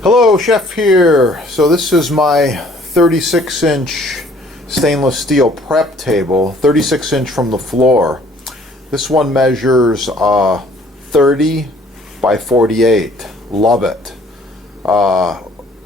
Hello, Chef here. So this is my 36-inch stainless steel prep table, 36-inch from the floor. This one measures 30 by 48. Love it. A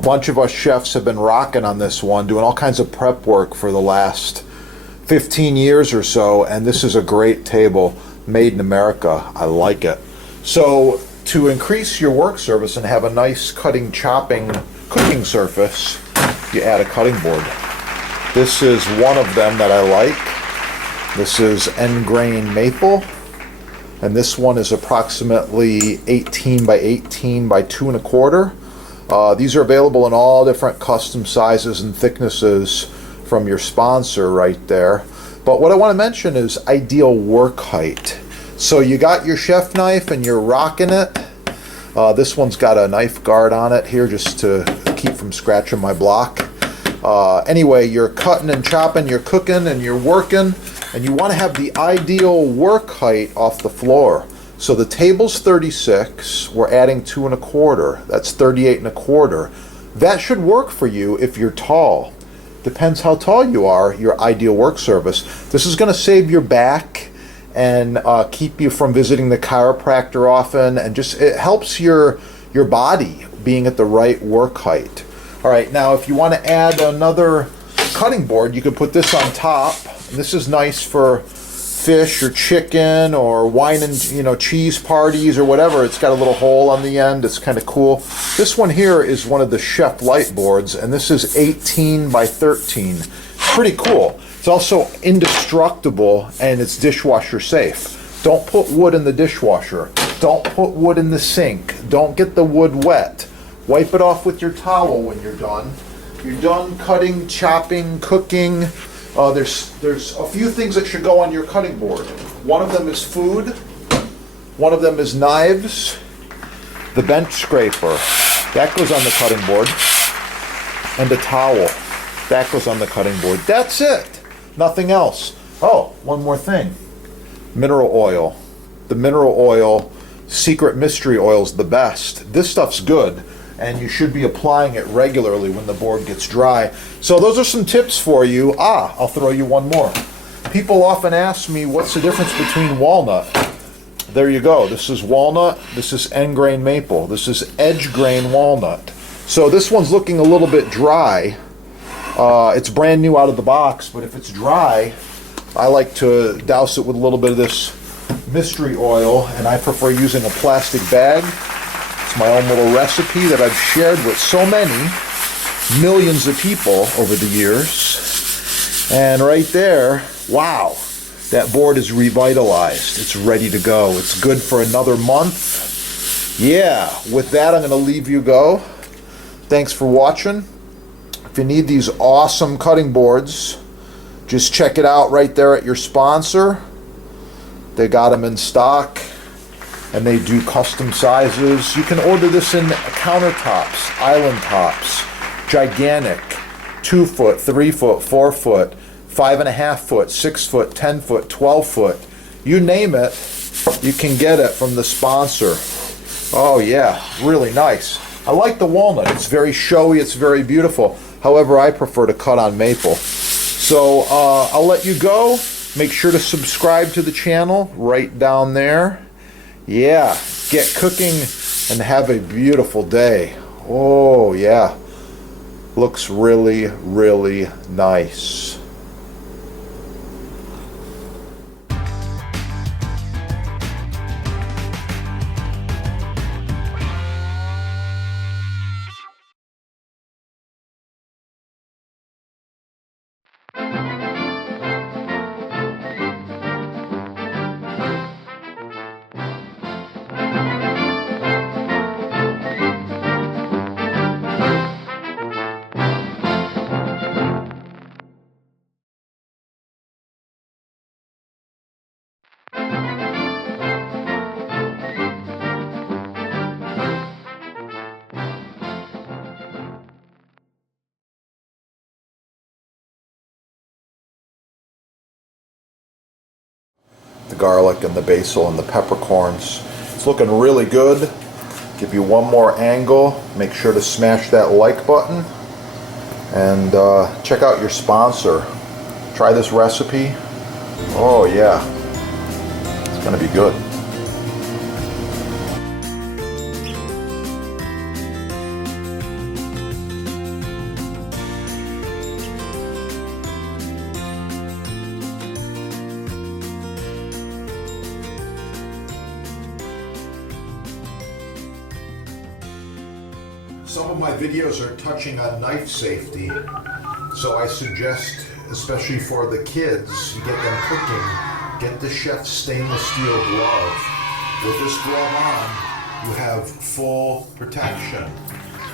bunch of us chefs have been rocking on this one, doing all kinds of prep work for the last 15 years or so, and this is a great table, made in America. I like it. So to increase your work surface and have a nice cutting, chopping, cooking surface, you add a cutting board. This is one of them that I like. This is end grain maple, and this one is approximately 18 by 18 by 2 1/4. These are available in all different custom sizes and thicknesses from your sponsor right there. But what I want to mention is ideal work height. So you got your chef knife and you're rocking it. This one's got a knife guard on it here just to keep from scratching my block. Anyway, you're cutting and chopping, you're cooking and you're working, and you want to have the ideal work height off the floor. So the table's 36, we're adding 2 1/4. That's 38 1/4. That should work for you if you're tall. Depends how tall you are, your ideal work surface. This is going to save your back and keep you from visiting the chiropractor often, and just it helps your body being at the right work height. All right, now if you want to add another cutting board, you could put this on top. And this is nice for fish or chicken or wine and cheese parties or whatever. It's got a little hole on the end. It's kind of cool. This one here is one of the Chef Light boards, and this is 18 by 13. Pretty cool. It's also indestructible and it's dishwasher safe. Don't put wood in the dishwasher. Don't put wood in the sink. Don't get the wood wet. Wipe it off with your towel when you're done. You're done cutting, chopping, cooking. There's a few things that should go on your cutting board. One of them is food. One of them is knives. The bench scraper, that goes on the cutting board. And a towel, that goes on the cutting board. That's it. Nothing else. Oh, one more thing. Mineral oil. The mineral oil, Secret Mystery Oil, is the best. This stuff's good, and you should be applying it regularly when the board gets dry. So those are some tips for you. I'll throw you one more. People often ask me, what's the difference between walnut? There you go. This is walnut. This is end grain maple. This is edge grain walnut. So this one's looking a little bit dry. It's brand new out of the box, but if it's dry, I like to douse it with a little bit of this mystery oil, and I prefer using a plastic bag. It's my own little recipe that I've shared with so many millions of people over the years. And right there, wow, that board is revitalized. It's ready to go. It's good for another month. Yeah, with that, I'm going to leave you go. Thanks for watching. If you need these awesome cutting boards, just check it out right there at your sponsor. They got them in stock, and they do custom sizes. You can order this in countertops, island tops, gigantic, 2 foot, 3 foot, 4 foot, 5.5 foot, 6 foot, 10 foot, 12 foot. You name it, you can get it from the sponsor. Oh yeah, really nice. I like the walnut. It's very showy, it's very beautiful. However, I prefer to cut on maple. So I'll let you go. Make sure to subscribe to the channel right down there. Yeah, get cooking and have a beautiful day. Oh yeah, looks really, really nice. The garlic and the basil and the peppercorns. It's looking really good. Give you one more angle. Make sure to smash that like button. And check out your sponsor. Try this recipe. Oh yeah, it's gonna be good. Some of my videos are touching on knife safety, so I suggest, especially for the kids, you get them cooking, get the Chef stainless steel glove. With this glove on, you have full protection.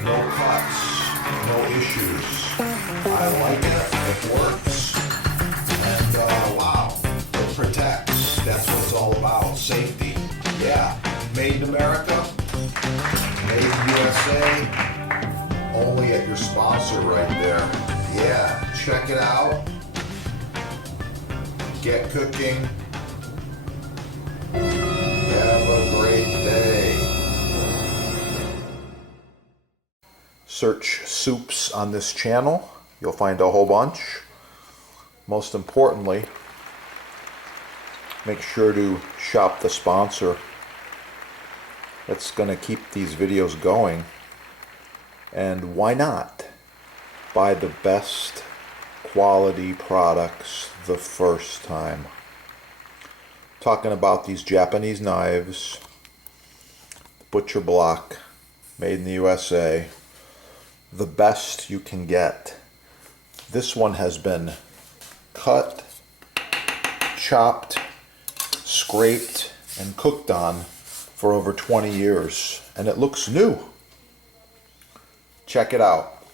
No cuts, no issues. I like it, it works, and wow, it protects. That's what it's all about, safety. Yeah, made in America, made in USA. Only at your sponsor right there. Yeah, check it out. Get cooking. Have a great day. Search soups on this channel. You'll find a whole bunch. Most importantly, make sure to shop the sponsor. That's going to keep these videos going. And why not buy the best quality products the first time? Talking about these Japanese knives, Butcher Block, made in the USA, the best you can get. This one has been cut, chopped, scraped, and cooked on for over 20 years, and it looks new. Check it out.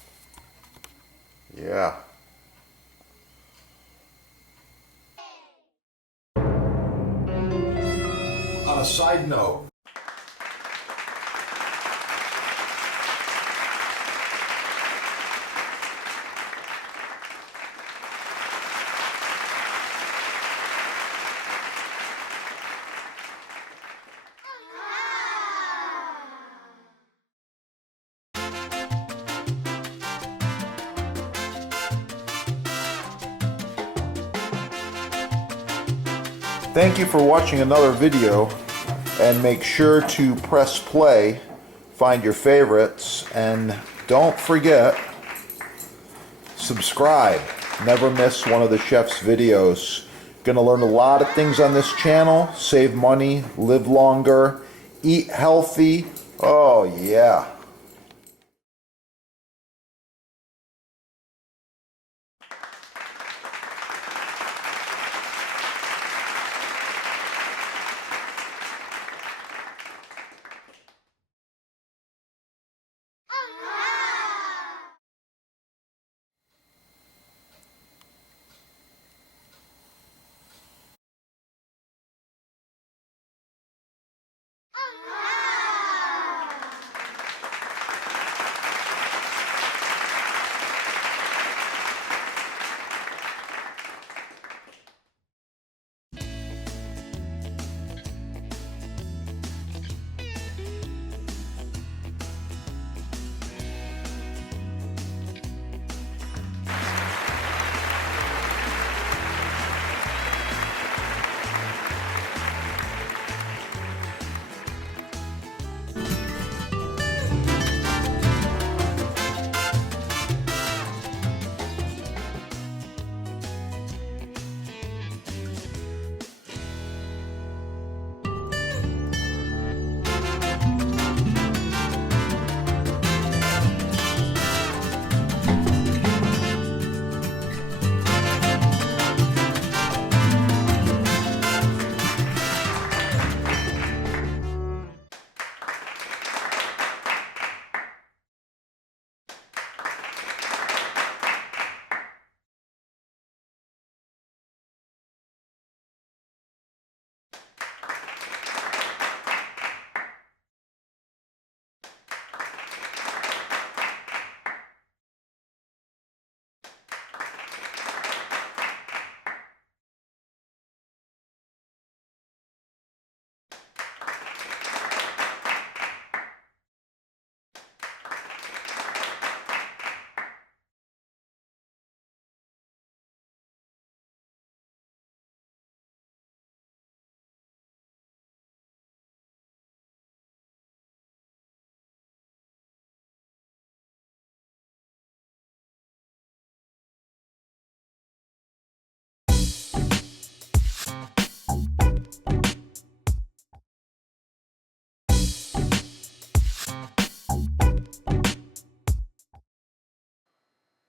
Yeah. On a side note, thank you for watching another video, and make sure to press play, find your favorites, and don't forget, subscribe. Never miss one of the chef's videos. Gonna learn a lot of things on this channel, save money, live longer, eat healthy. Oh yeah.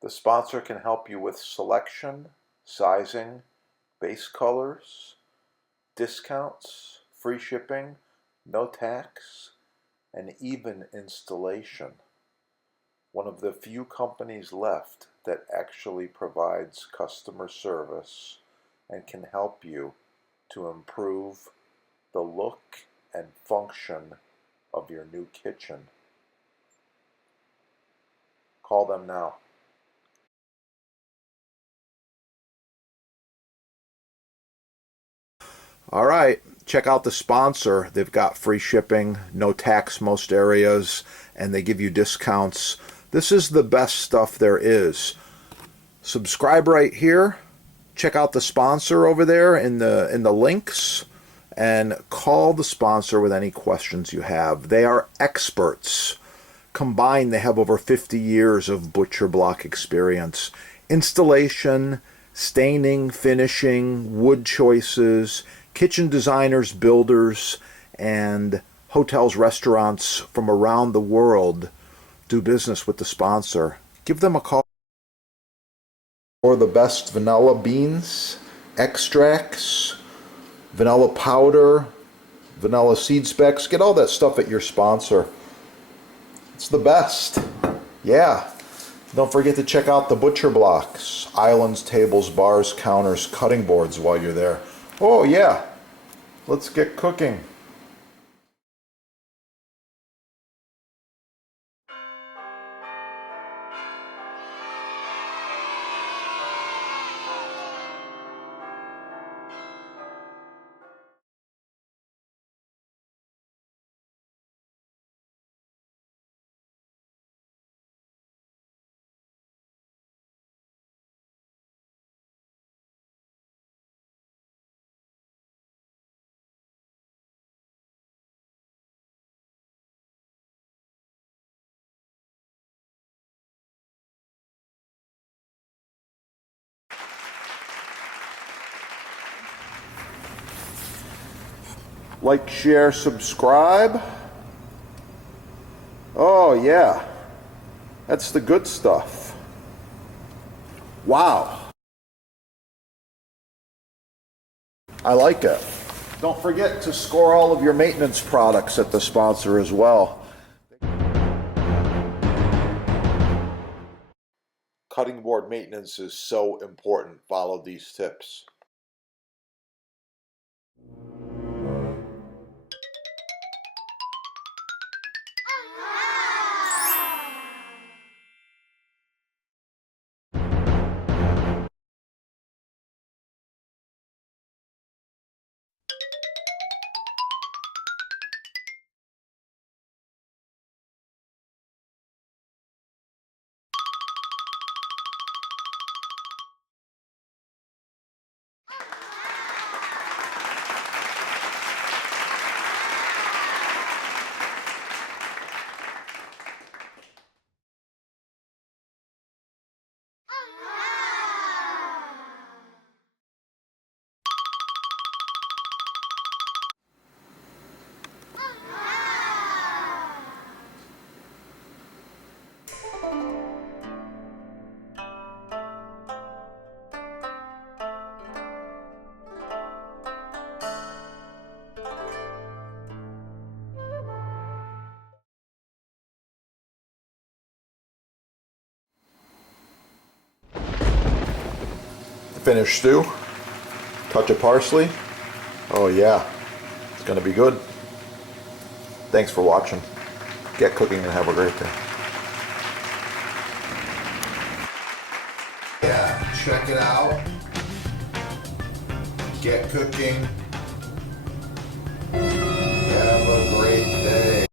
The sponsor can help you with selection, sizing, base colors, discounts, free shipping, no tax, and even installation. One of the few companies left that actually provides customer service and can help you to improve the look and function of your new kitchen. Call them now. All right, check out the sponsor. They've got free shipping, no tax most areas, and they give you discounts. This is the best stuff there is. Subscribe right here. Check out the sponsor over there in the links, and call the sponsor with any questions you have. They are experts. Combined, they have over 50 years of butcher block experience. Installation, staining, finishing, wood choices, kitchen designers, builders, and hotels, restaurants from around the world do business with the sponsor. Give them a call. Or the best vanilla beans, extracts, vanilla powder, vanilla seed specks. Get all that stuff at your sponsor. It's the best. Yeah. Don't forget to check out the butcher blocks, islands, tables, bars, counters, cutting boards while you're there. Oh yeah, let's get cooking. Like, share, subscribe. Oh yeah, that's the good stuff. Wow. I like it. Don't forget to score all of your maintenance products at the sponsor as well. Cutting board maintenance is so important. Follow these tips. Finished stew. Touch of parsley. Oh yeah, it's gonna be good. Thanks for watching. Get cooking and have a great day. Yeah, check it out. Get cooking. Have a great day.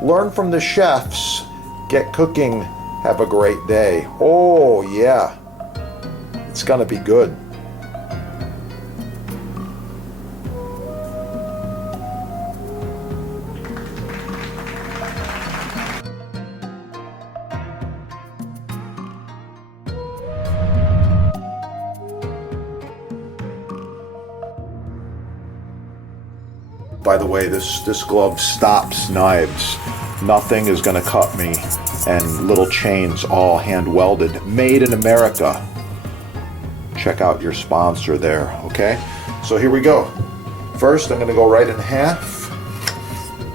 Learn from the chefs. Get cooking. Have a great day. Oh yeah, it's gonna be good. By the way, this glove stops knives. Nothing is going to cut me. And little chains, all hand welded. Made in America. Check out your sponsor there, okay? So here we go. First, I'm going to go right in half.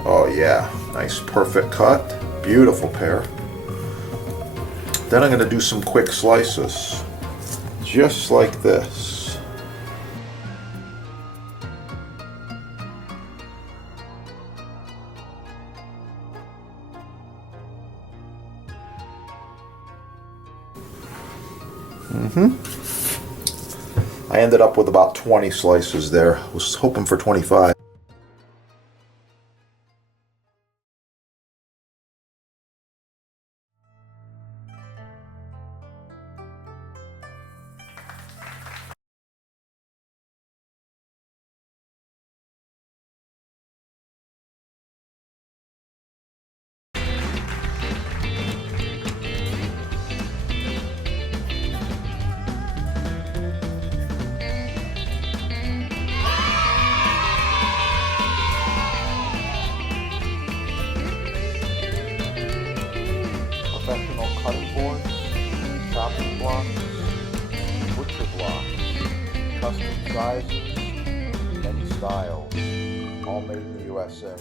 Oh yeah, nice perfect cut. Beautiful pair. Then I'm going to do some quick slices. Just like this. I ended up with about 20 slices there. I was hoping for 25. Professional cutting boards, chopping blocks, butcher blocks, custom sizes, many styles, all made in the USA.